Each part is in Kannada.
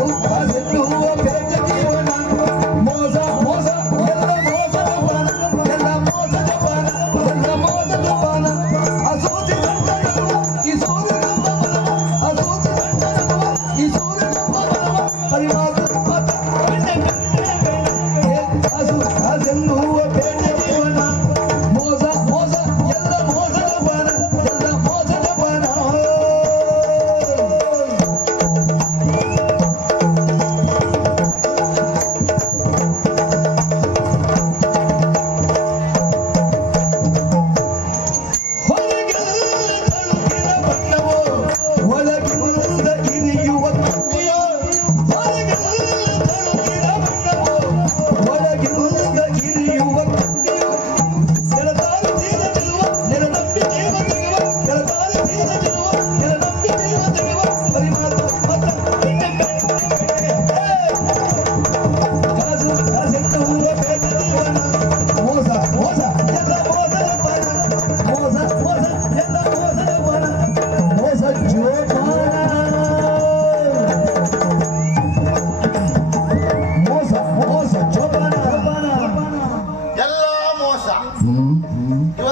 ಸುಖ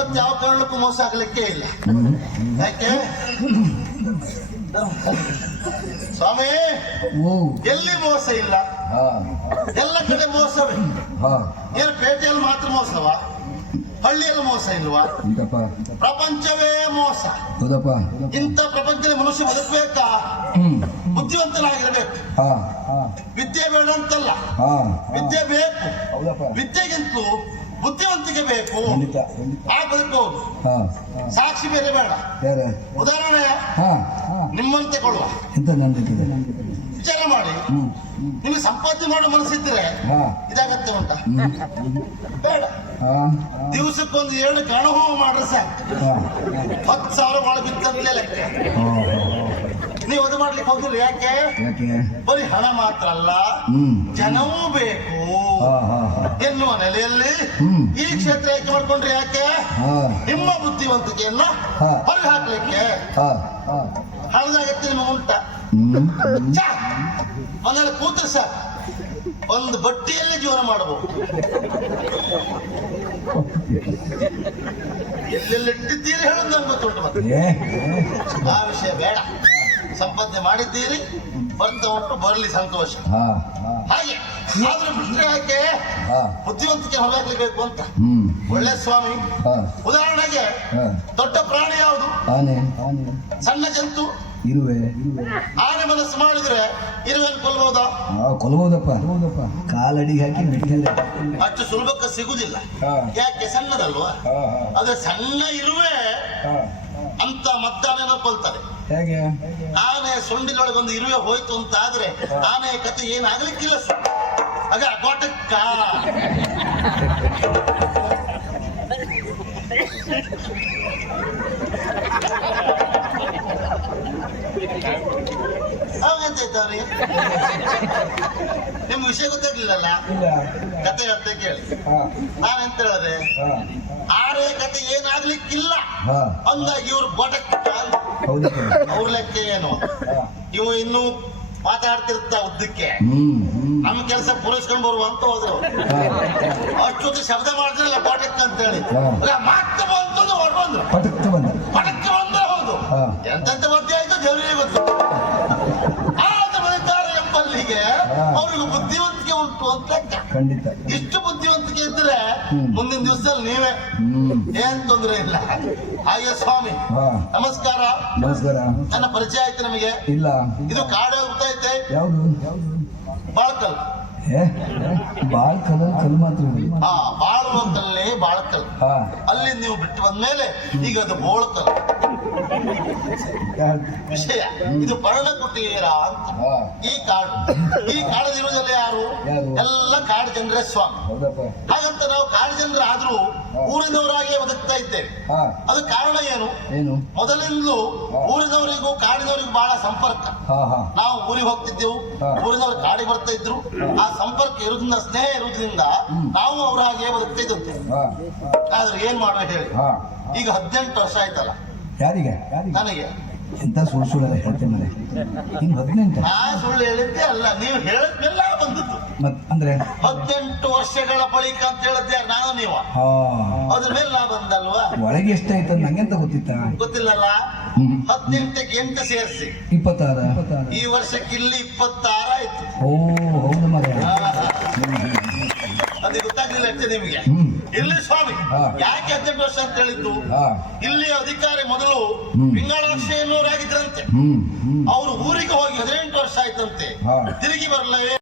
ಇವತ್ತು ಯಾವ ಕಾರಣಕ್ಕೂ ಮೋಸ ಆಗ್ಲಿಕ್ಕೆ ಇಲ್ಲ. ಯಾಕೆ? ಸ್ವಾಮಿ ಎಲ್ಲಿ ಮೋಸ ಇಲ್ಲ? ಹಾ. ಎಲ್ಲ ಕಡೆ ಮೋಸವೇ. ಹಾ. ಏನು ಪೇಟೆಯಲ್ಲಿ ಮಾತ್ರ ಮೋಸವ? ಹಳ್ಳಿಯಲ್ಲಿ ಮೋಸ ಇಲ್ವಾ? ಪ್ರಪಂಚವೇ ಮೋಸ. ಇಂಥ ಪ್ರಪಂಚದಲ್ಲಿ ಮನುಷ್ಯ ಬದುಕಬೇಕಾ? ಬುದ್ಧಿವಂತನಾಗಿರ್ಬೇಕು. ಹಾ. ಹಾ ವಿದ್ಯೆ ಬೇಡ ಅಂತಲ್ಲ ಹಾ. ವಿದ್ಯೆ ಬೇಕು. ಹೌದಪ್ಪ. ವಿದ್ಯೆಗಿಂತಲೂ ಬುದ್ಧಿವಂತಿಕೆ ಬೇಕು. ಖಂಡಿತ ಖಂಡಿತ. ಆ ಬದುಕಬಹುದು ಹಾ. ಸಾಕ್ಷಿ ಬೇರೆ ಬೇಡ. ಉದಾಹರಣೆ ಹಾ. ಹಾ ನಿಮ್ಮಂತೆ ಕೊಡುವ. ಎಂತ ನಂಬಿಕೆ ವಿಚಾರ ಮಾಡಿ. ಹ್ಮ್. ನಿಮಗೆ ಸಂಪಾದನೆ ಮಾಡೋ ಮನಸ್ಸಿದ್ರೆ ಹಾ. ಇದಾಗತ್ತೆ ಉಂಟ? ಹ್ಮ್. ಬೇಡ. ಹಾ. ದಿವಸಕ್ಕೊಂದು ಏಳು ಗಣಹೋಮ ಮಾಡ್ರೆ ಸಾಕು. ಹಾ. ಹತ್ತು ಸಾವಿರ ಒಳ ಬಿತ್ತಂತಲೇ ಲೆಕ್ಕ ಹಾ. ನೀವು ಅದು ಮಾಡ್ಲಿಕ್ಕೆ ಹೋಗಿಲ್ಲ ಯಾಕೆ? ಯಾಕೆ? ಬರೀ ಹಣ ಮಾತ್ರ ಅಲ್ಲ ಹ್ಮ್. ಜನವೂ ಬೇಕು. ಹಾ ಹಾ ಹಾ. ಎನ್ನುವ ನೆಲೆಯಲ್ಲಿ ಹ್ಮ್. ಈ ಕ್ಷೇತ್ರ ಆಯ್ಕೆ ಮಾಡ್ಕೊಂಡ್ರೆ ಯಾಕೆ? ಹಾ. ನಿಮ್ಮ ಬುದ್ಧಿವಂತಿಕೆಯನ್ನ ಹಾ. ಹೊರಗೆ ಹಾಕ್ಲಿಕ್ಕೆ ಹಾ. ಹಾ ಹಣದ ಅಗತ್ಯ ನಿಮಗೆ ಉಂಟ. ಹ್ಮ್. ಛಾ! ಮನೇಲಿ ಕೂತ್ರೆ ಸಾಕು ಒಂದು ಬಟ್ಟೆಯಲ್ಲಿ ಜೀವನ ಮಾಡಬಹುದು. ಎಲ್ಲೆಲ್ಲಿಟ್ಟಿದ್ದೀರಿ ಹೇಳೋದು ನಂಗೆ ಗೊತ್ತುಂಟು ಮತ್ತೆ. ಏ. ಆ ವಿಷಯ ಬೇಡ. ಸಂಪಾದನೆ ಮಾಡಿದ್ದೀರಿ ಬರ್ತಾ ಉಂಟು ಬರಲಿ ಸಂತೋಷ. ಹಾಗೆ ಆದ್ರೆ ಬಿಟ್ರೆ ಯಾಕೆ? ಬುದ್ಧಿವಂತಿಕೆ ಹೊರಗಾಕ್ಲಿಬೇಕು ಅಂತ. ಒಳ್ಳೆ ಸ್ವಾಮಿ. ಉದಾಹರಣೆಗೆ ದೊಡ್ಡ ಪ್ರಾಣಿ ಯಾವುದು? ಸಣ್ಣ ಜಂತು. ಇರುವೆ ಆನೆ ಮನಸ್ಸು ಮಾಡಿದ್ರೆ ಇರುವೆ ಕೊಲ್ಬಹುದಾ ಕೊಲ್ಬಹುದಪ್ಪ ಕಾಲಡಿಗೆ ಹಾಕಿ ಅಷ್ಟು ಸುಲಭಕ್ಕೆ ಸಿಗುದಿಲ್ಲ. ಯಾಕೆ? ಸಣ್ಣದಲ್ವಾ? ಅದೇ ಸಣ್ಣ ಇರುವೆ ಅಂತ ಮದ್ದಾನೆನ ಕೊಲ್ತದೆ ಹೇಗೆ? ಆನೆ ಸೊಂಡಿಲೊಳಗೆ ಒಂದು ಇರುವೆ ಹೋಯ್ತು ಅಂತ ಆದ್ರೆ ಆನೆ ಕತೆ ಏನಾಗ್ಲಿಕ್ಕಿಲ್ಲ ಸರ್. ಆಗ ಗೋಟಕ್ಕ. ನಿಮ್ ವಿಷಯ ಗೊತ್ತಾಗ್ಲಿಲ್ಲಲ್ಲ ಇಲ್ಲ. ಕತೆ ಹೇಳ್ತೇ ಕೇಳಿ. ಹಾ. ನಾನೆಂತ ಹೇಳಿದೆ? ಆರೇ ಆರೆ ಕತೆ ಏನಾಗ್ಲಿಕ್ಕಿಲ್ಲ. ಅಂದಾಗಿ ಇವ್ರು ಗೋಟಕ್ಕ ಹೌದಪ್ಪ ಅವ್ರ ಲೆಕ್ಕ ಏನು? ಇವು ಇನ್ನು ಮಾತಾಡ್ತಿರ್ತ ಉದ್ದಕ್ಕೆ. ನಮ್ ಕೆಲಸ ಪೂರೈಸ್ಕೊಂಡ್ ಬರುವ ಅಂತ ಹೋದ್ರು ಅಷ್ಟು ಅಷ್ಟೊತ್ತು ಶಬ್ದ ಮಾಡ್ತಿರಲ್ಲ ಪಾಠಕ್ಕೆ ಅಂತ ಹೇಳಿ ಮತ್ತೆ ಬಂತು ಹೊರಬಂದ್ರು ಪಟಕ್ಕೆ ಬಂದ್ರೆ. ಹೌದು. ಎಂತ ಎಂತೆಂತ ಮಧ್ಯೆ ಆಯ್ತು ದೇವರಿಗೆ ಗೊತ್ತು. ಅವ್ರಿಗೂ ಬುದ್ಧಿವಂತಿಕೆ ಉಂಟು ಅಂತ ಖಂಡಿತ. ಇಷ್ಟು ಬುದ್ಧಿವಂತಿಕೆ ಇದ್ರೆ. ಮುಂದಿನ ದಿವಸದಲ್ಲಿ ನೀವೇ. ಏನ್ ತೊಂದರೆ ಇಲ್ಲ. ಹಾಗೆ ಸ್ವಾಮಿ ನಮಸ್ಕಾರ. ನಮಸ್ಕಾರ. ನನ್ನ ಪರಿಚಯ ಆಯ್ತು ನಮಗೆ? ಇಲ್ಲ. ಇದು ಕಾಡೆ ಹೋಗ್ತಾ ಐತೆ ಯಾವುದು? ಬಾಳ್ಕಲ್. ಬಾಳ್ಕಲ್ ಕಲ್ ಮಾತ್ರ. ಹಾ ಬಾಳುವಂತಲ್ಲಿ ಬಾಳ್ಕಲ್. ಅಲ್ಲಿ ನೀವು ಬಿಟ್ಟು ಬಂದ್ಮೇಲೆ ಈಗ ಅದು ಬೋಳ್ಕಲ್? ವಿಷಯ. ಇದು ಪರ್ಣಕುಟೀರ ಅಂತ. ಈ ಕಾಡು ಈ ಕಾಡದಿರುವುದಲ್ಲ ಯಾರು? ಯಾರು? ಎಲ್ಲ ಕಾಡು ಜನರೇ ಸ್ವಾಮಿ ಹಾಗಂತ ನಾವು ಕಾಡು ಜನರಾದ್ರೂ ಊರಿನವರಾಗಿಯೇ ಬದುಕ್ತಾ ಇದ್ದೇವೆ. ಅದು ಕಾರಣ ಏನು? ಏನು? ಮೊದಲಿಂದಲೂ ಊರಿನವರಿಗೂ ಕಾಡಿನವರಿಗೂ ಬಹಳ ಸಂಪರ್ಕ. ನಾವು ಊರಿಗೆ ಹೋಗ್ತಿದ್ದೆವು. ಊರಿನವರು ಕಾಡಿಗೆ ಬರ್ತಾ ಇದ್ರು. ಆ ಸಂಪರ್ಕ ಇರುವುದರಿಂದ ಸ್ನೇಹ ಇರುವುದರಿಂದ ನಾವು ಅವ್ರ ಹಾಗೆ ಬದುಕ್ತಾ ಇದ್ದಂತೆ. ಆದ್ರೆ ಏನ್ ಮಾಡುವ ಹೇಳಿ? ಈಗ ಹದಿನೆಂಟು ವರ್ಷ ಆಯ್ತಲ್ಲ. ಯಾರಿಗೆ? ನನಗೆ. ಎಂತ ಸುಳ್ಳು ಸುಳ್ಳೆಲ್ಲ ಹೇಳ್ತೇನೆ ಮನೆ. ಇನ್ನು ಹದಿನೆಂಟು. ನಾ ಸುಳ್ಳು ಹೇಳಿದ್ದೆ ಅಲ್ಲ ನೀವು ಹೇಳಿದ್ಮೆಲ್ಲ ಬಂದದ್ದು ಮತ್ ಅಂದ್ರೆ? ಹದಿನೆಂಟು ವರ್ಷಗಳ ಬಳಿಕ ಅಂತ ಹೇಳಿದ್ದೆ ನಾನು ನೀವು. ಹಾ. ಅದ್ರ ಮೇಲೆ ನಾ ಬಂದಲ್ವಾ? ಒಳಗೆ ಎಷ್ಟಾಯ್ತು ಅಂತ ನಂಗೆಂತ ಗೊತ್ತಿತ್ತ? ಗೊತ್ತಿಲ್ಲಲ್ಲ? ಹ್ಮ್. ಹದಿನೆಂಟಕ್ಕೆ ಎಂಟು ಸೇರಿಸಿ. ಇಪ್ಪತ್ತಾರ? ಈ ವರ್ಷಕ್ಕೆ ಇಲ್ಲಿ ಇಪ್ಪತ್ತಾರ ಆಯ್ತು. ಓ ಹೌದು ಮಗ ಅಷ್ಟೇ ನಿಮಗೆ. ಇಲ್ಲಿ ಸ್ವಾಮಿ ಯಾಕೆ ಅಧ್ಯಕ್ಷ ವರ್ಷ ಅಂತ ಹೇಳಿದ್ದು? ಇಲ್ಲಿ ಅಧಿಕಾರಿ ಮೊದಲು ಹ್ಮ್. ಪಿಂಗಾಳಾಕ್ಷಿ ಎನ್ನುವರಾಗಿದ್ರಂತೆ ಹ್ಮ್. ಹ್ಮ್. ಅವರು ಊರಿಗೆ ಹೋಗಿ ಹದಿನೆಂಟು ವರ್ಷ ಆಯ್ತಂತೆ. ತಿರುಗಿ ಬರಲೇ